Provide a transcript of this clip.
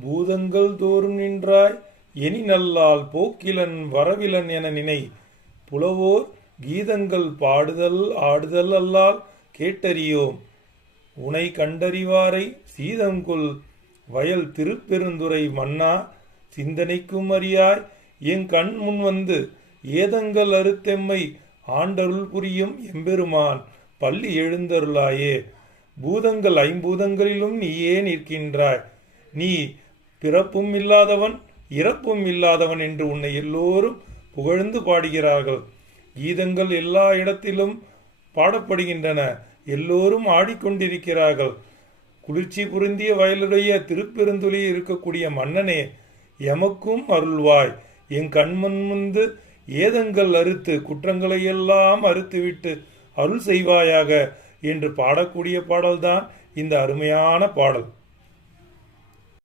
பூதங்கள் தோறும் நின்றாய் எனி நல்லால் போக்கிலன் வரவிலன் என நினை. புலவோர் கீதங்கள் பாடுதல் ஆடுதல் அல்லால் கேட்டறியோம். உனை கண்டறிவாரை சீதங்குள் வயல் திருப்பெருந்துறை மன்னா சிந்தனைக்கும் அறியாய். என் கண் முன் வந்து ஏதங்கள் அறுத்தெம்மை ஆண்டருள் புரியும் எம்பெருமான் பள்ளி எழுந்தருளாயே. பூதங்கள் ஐம்பூதங்களிலும் நீயே நிற்கின்றாய். நீ பிறப்பும் இல்லாதவன் இறப்பும் இல்லாதவன் என்று உன்னை எல்லோரும் புகழ்ந்து பாடுகிறார்கள். கீதங்கள் எல்லா இடத்திலும் பாடப்படுகின்றன. எல்லோரும் ஆடிக்கொண்டிருக்கிறார்கள். குளிர்ச்சி புரிந்திய வயலுடைய திருப்பெருந்துளி இருக்கக்கூடிய மன்னனே எமக்கும் அருள்வாய். என் கண்மன் முந்து ஏதங்கள் அறுத்து குற்றங்களை எல்லாம் அறுத்துவிட்டு அருள் செய்வாயாக என்று பாடக்கூடிய பாடல்தான் இந்த அருமையான பாடல்.